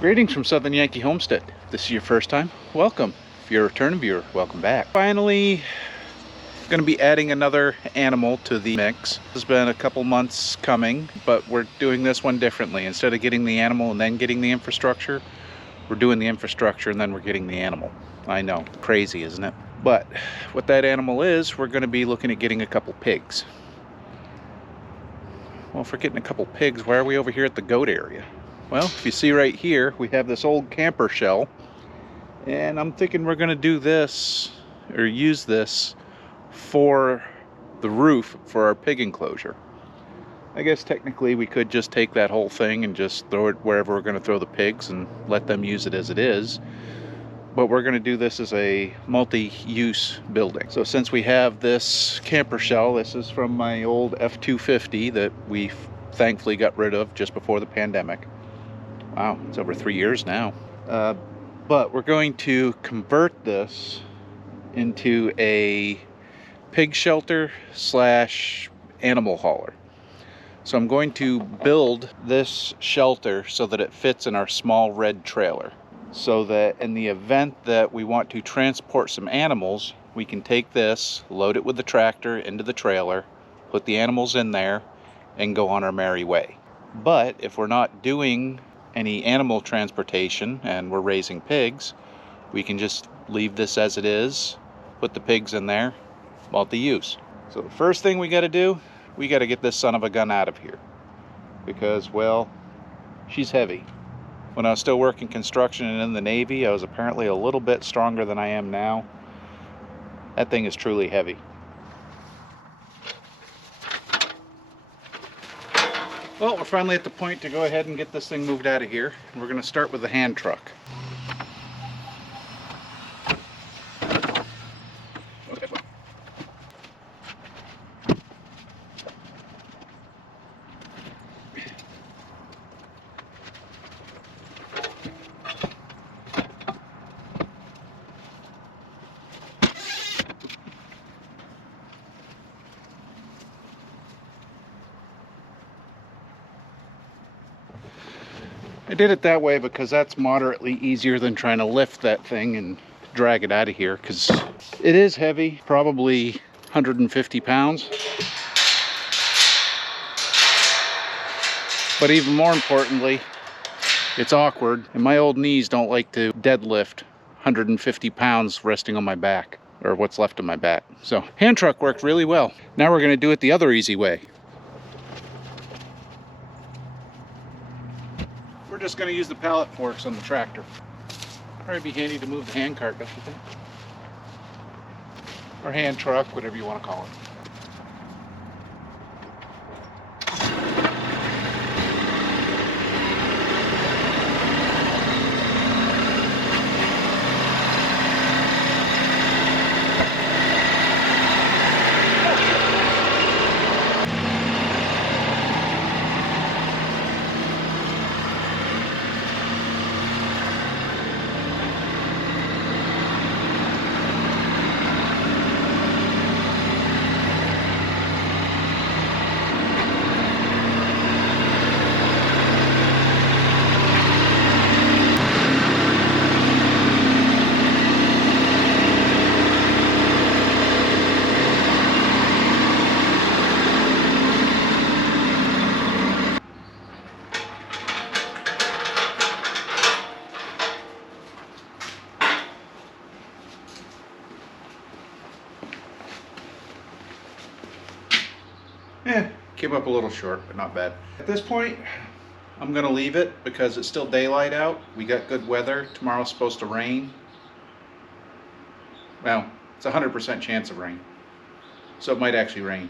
Greetings from Southern Yankee Homestead. If this is your first time, welcome. If you're a return viewer, welcome back. Finally, going to be adding another animal to the mix. It's been a couple months coming, but we're doing this one differently. Instead of getting the animal and then getting the infrastructure, we're doing the infrastructure and then we're getting the animal. I know, crazy, isn't it? But what that animal is, we're going to be looking at getting a couple pigs. Well, if we're getting a couple pigs, why are we over here at the goat area? Well, if you see right here, we have this old camper shell, and I'm thinking we're going to do this, or use this, for the roof for our pig enclosure. I guess technically we could just take that whole thing and just throw it wherever we're going to throw the pigs and let them use it as it is. But we're going to do this as a multi-use building. So since we have this camper shell, this is from my old F-250 that we thankfully got rid of just before the pandemic. Wow, it's over 3 years now. But we're going to convert this into a pig shelter slash animal hauler. So I'm going to build this shelter so that it fits in our small red trailer, so that in the event that we want to transport some animals, we can take this, load it with the tractor into the trailer, put the animals in there, and go on our merry way. But if we're not doing any animal transportation and we're raising pigs, we can just leave this as it is, put the pigs in there, multi-use. So the first thing we got to do, we got to get this son of a gun out of here, because, well, she's heavy. When I was still working construction and in the Navy, I was apparently a little bit stronger than I am now. That thing is truly heavy. Well, we're finally at the point to go ahead and get this thing moved out of here. We're going to start with the hand truck. I did it that way because that's moderately easier than trying to lift that thing and drag it out of here, because it is heavy, probably 150 pounds. But even more importantly, it's awkward, and my old knees don't like to deadlift 150 pounds resting on my back, or what's left of my back. So hand truck worked really well. Now we're going to do it the other easy way. We're just going to use the pallet forks on the tractor. Probably be handy to move the hand cart, don't you think? Or hand truck, whatever you want to call it. Came up a little short, but not bad. At this point, I'm gonna leave it because it's still daylight out. We got good weather. Tomorrow's supposed to rain. Well, it's a 100% chance of rain. So it might actually rain.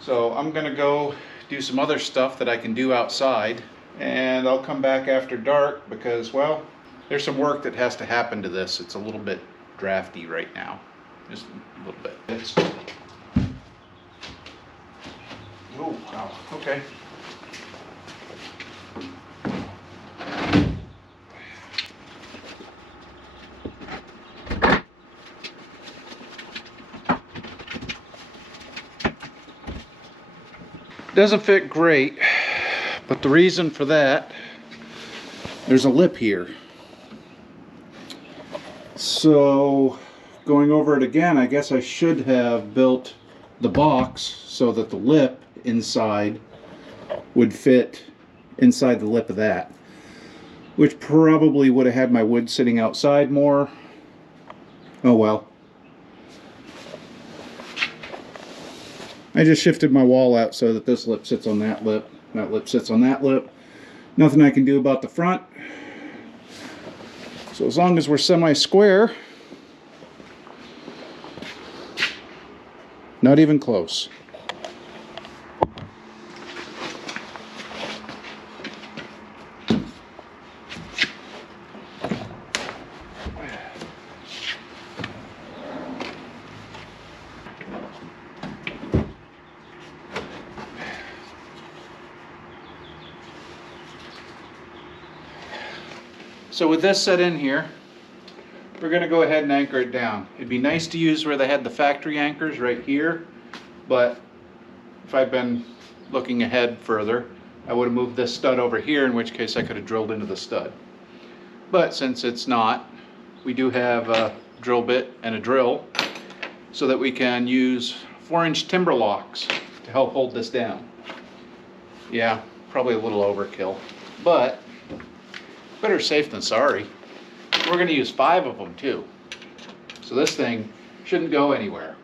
So I'm gonna go do some other stuff that I can do outside, and I'll come back after dark because, well, there's some work that has to happen to this. It's a little bit drafty right now. Just a little bit. Oh, wow, okay. Doesn't fit great, but the reason for that there's a lip here. So going over it again, I guess I should have built the box so that the lip inside would fit inside the lip of that, which probably would have had my wood sitting outside more. Oh well. I just shifted my wall out so that this lip sits on that lip sits on that lip. Nothing I can do about the front. So as long as we're semi-square, not even close. So with this set in here, we're going to go ahead and anchor it down. It'd be nice to use where they had the factory anchors right here, but if I'd been looking ahead further, I would have moved this stud over here, in which case I could have drilled into the stud. But since it's not, we do have a drill bit and a drill so that we can use 4-inch timber locks to help hold this down. Yeah, probably a little overkill, but better safe than sorry. We're going to use 5 of them too. So this thing shouldn't go anywhere.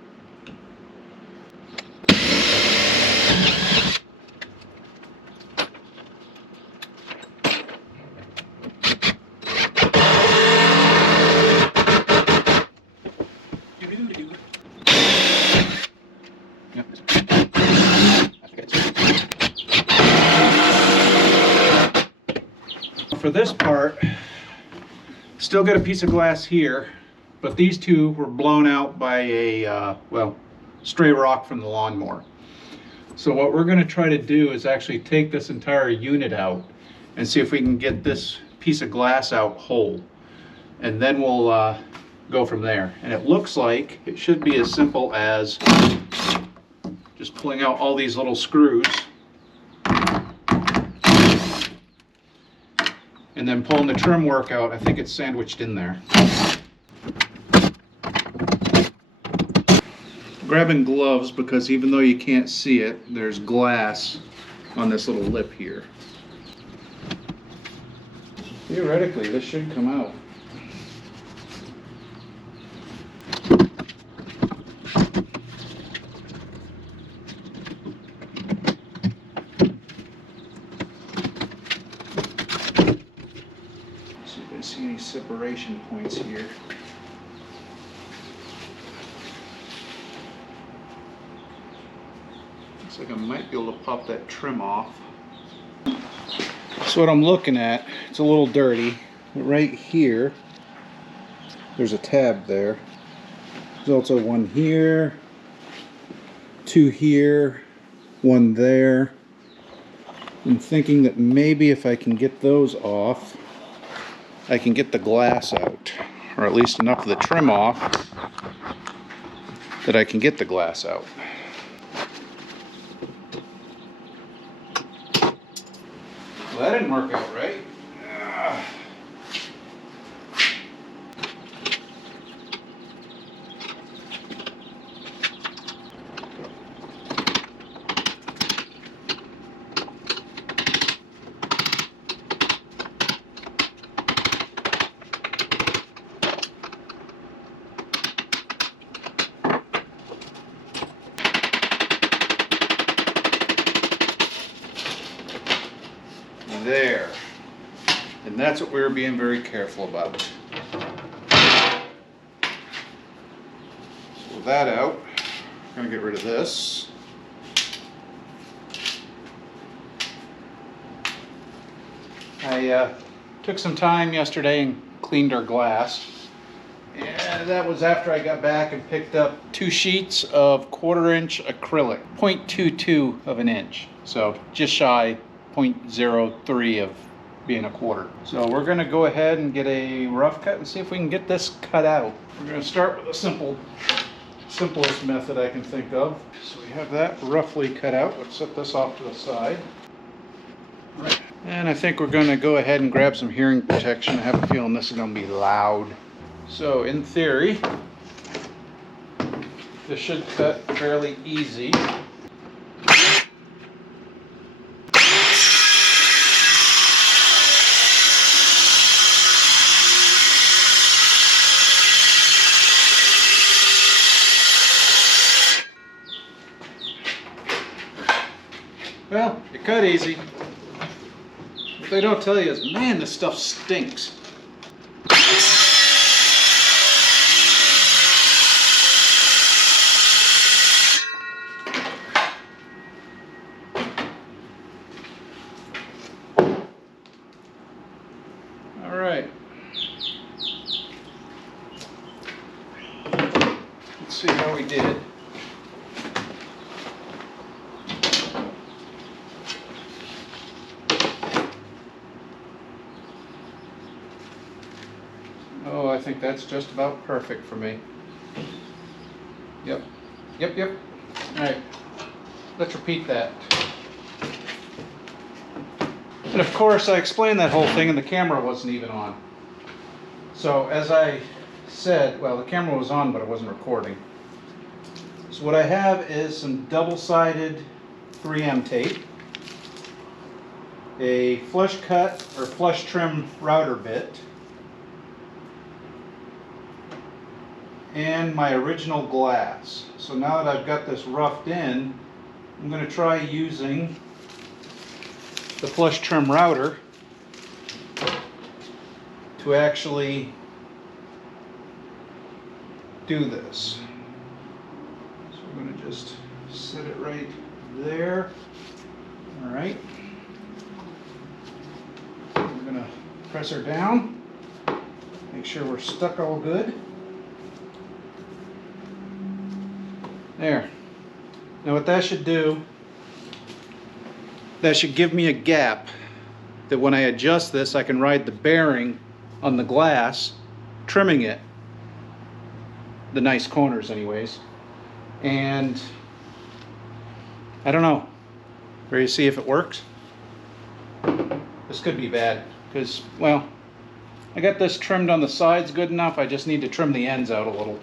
For this part, still got a piece of glass here, but these two were blown out by a well, stray rock from the lawnmower. So what we're going to try to do is actually take this entire unit out and see if we can get this piece of glass out whole, and then we'll go from there. And it looks like it should be as simple as just pulling out all these little screws and then pulling the trim work out. I think it's sandwiched in there. Grabbing gloves because even though you can't see it, there's glass on this little lip here. Theoretically, this should come out. See any separation points here. Looks like I might be able to pop that trim off. So what I'm looking at, it's a little dirty, but right here there's a tab there. There's also one here, 2 here, 1 there. I'm thinking that maybe if I can get those off, I can get the glass out, or at least enough of the trim off that I can get the glass out. Well, that didn't work out right. There. And that's what we were being very careful about. So with that out, I'm going to get rid of this. I took some time yesterday and cleaned our glass. And that was after I got back and picked up 2 sheets of 1/4-inch acrylic, 0.22 of an inch. So just shy 0.03 of being a 1/4. So we're going to go ahead and get a rough cut and see if we can get this cut out. We're going to start with the simplest method I can think of. So we have that roughly cut out. Let's set this off to the side. All right. And I think we're going to go ahead and grab some hearing protection. I have a feeling this is going to be loud. So in theory, this should cut fairly easy. Well, it cut easy. What they don't tell you is, man, this stuff stinks. All right. Let's see how we did. Oh, I think that's just about perfect for me. Yep. All right. Let's repeat that. And of course, I explained that whole thing and the camera wasn't even on. So as I said, well, the camera was on, but it wasn't recording. So what I have is some double-sided 3M tape, a flush cut or flush trim router bit, and my original glass. So now that I've got this roughed in, I'm going to try using the flush trim router to actually do this. So we're going to just set it right there. All right. We're going to press her down, make sure we're stuck all good. There. Now what that should do, that should give me a gap that when I adjust this, I can ride the bearing on the glass, trimming it, the nice corners anyways. And I don't know, ready to see if it works? This could be bad because, well, I got this trimmed on the sides good enough. I just need to trim the ends out a little.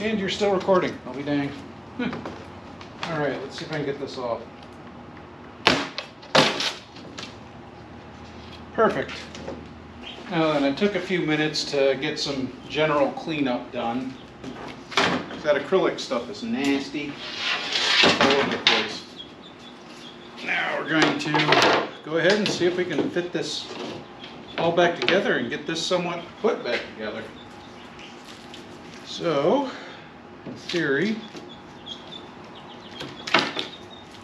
And you're still recording. I'll be dang. All right, let's see if I can get this off. Perfect. Now then, it took a few minutes to get some general cleanup done. That acrylic stuff is nasty all over the place. Now we're going to go ahead and see if we can fit this all back together and get this somewhat put back together. So, in theory,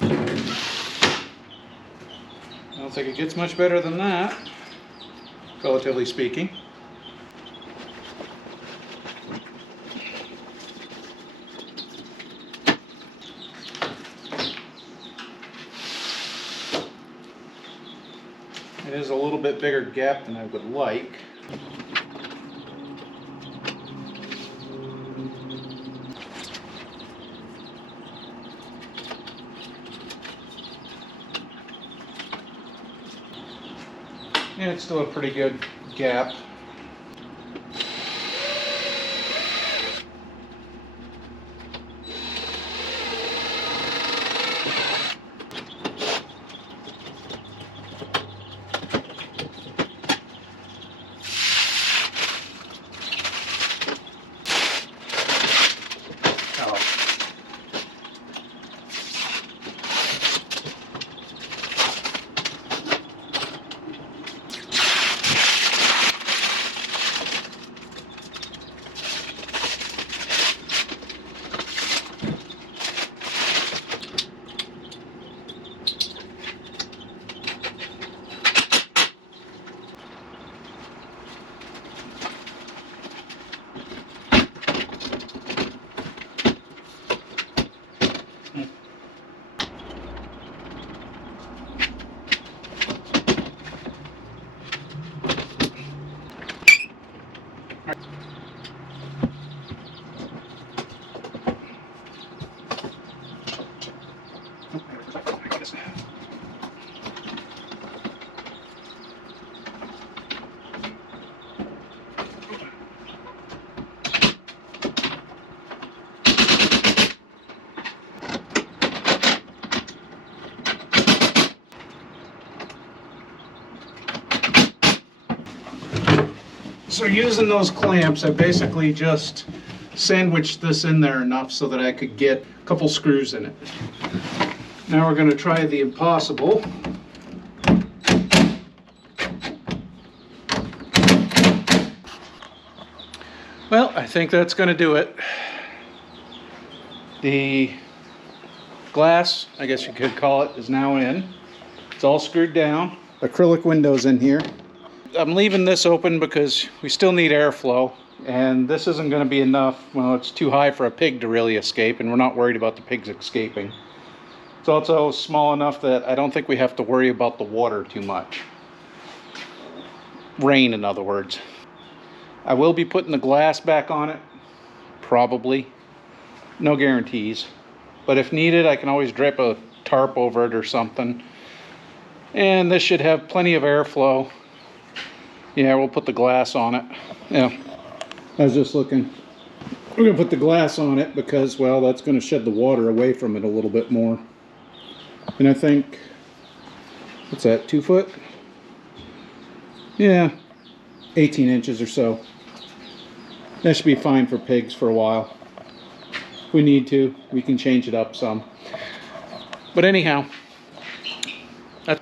I don't think it gets much better than that, relatively speaking. It is a little bit bigger gap than I would like. And it's still a pretty good gap. So using those clamps, I basically just sandwiched this in there enough so that I could get a couple screws in it. Now we're going to try the impossible. Well, I think that's going to do it. The glass, I guess you could call it, is now in. It's all screwed down. Acrylic windows in here. I'm leaving this open because we still need airflow, and this isn't going to be enough. Well, it's too high for a pig to really escape, and we're not worried about the pigs escaping. It's also small enough that I don't think we have to worry about the water too much. Rain, in other words. I will be putting the glass back on it, probably. No guarantees. But if needed, I can always drape a tarp over it or something. And this should have plenty of airflow. Yeah, we'll put the glass on it. Yeah, I was just looking. We're going to put the glass on it because, well, that's going to shed the water away from it a little bit more. And I think, what's that, 2 foot? Yeah, 18 inches or so. That should be fine for pigs for a while. If we need to, we can change it up some. But anyhow, that's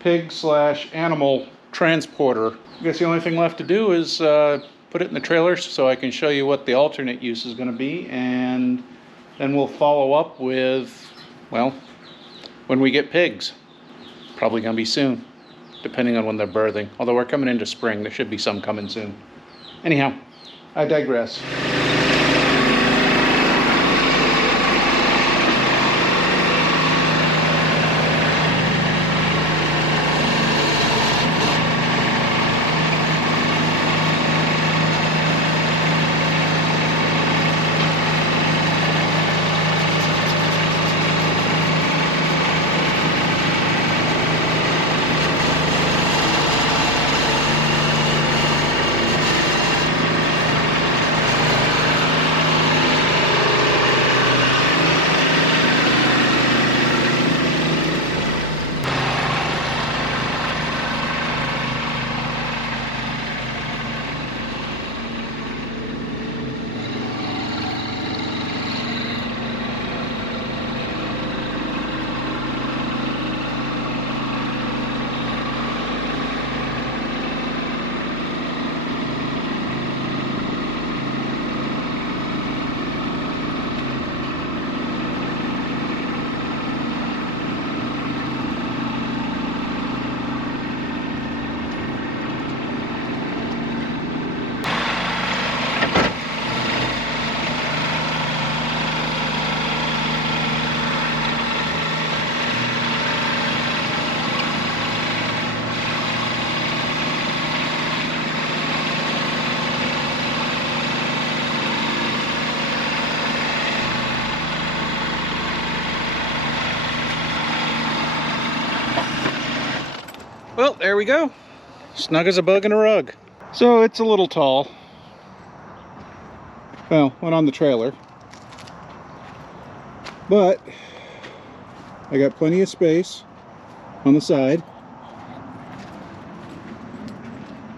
pig/animal transporter. I guess the only thing left to do is put it in the trailer so I can show you what the alternate use is going to be, and then we'll follow up with, well, when we get pigs. Probably going to be soon, depending on when they're birthing. Although we're coming into spring, there should be some coming soon. Anyhow, I digress. Well, there we go. Snug as a bug in a rug. So it's a little tall. Well, went on the trailer. But I got plenty of space on the side.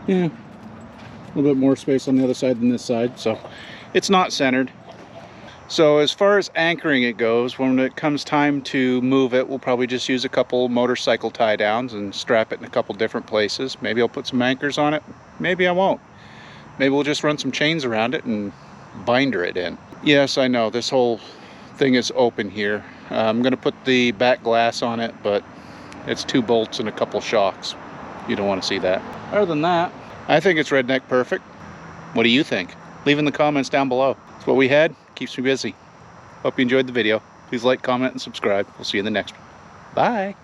Yeah, a little bit more space on the other side than this side, so it's not centered. So as far as anchoring it goes, when it comes time to move it, we'll probably just use a couple motorcycle tie downs and strap it in a couple different places. Maybe I'll put some anchors on it, maybe I won't. Maybe we'll just run some chains around it and binder it in. Yes, I know this whole thing is open here. I'm going to put the back glass on it, but it's 2 bolts and a couple shocks. You don't want to see that. Other than that, I think it's redneck perfect. What do you think? Leave in the comments down below. It's what we had. Keeps me busy. Hope you enjoyed the video. Please like, comment, and subscribe. We'll see you in the next one. Bye.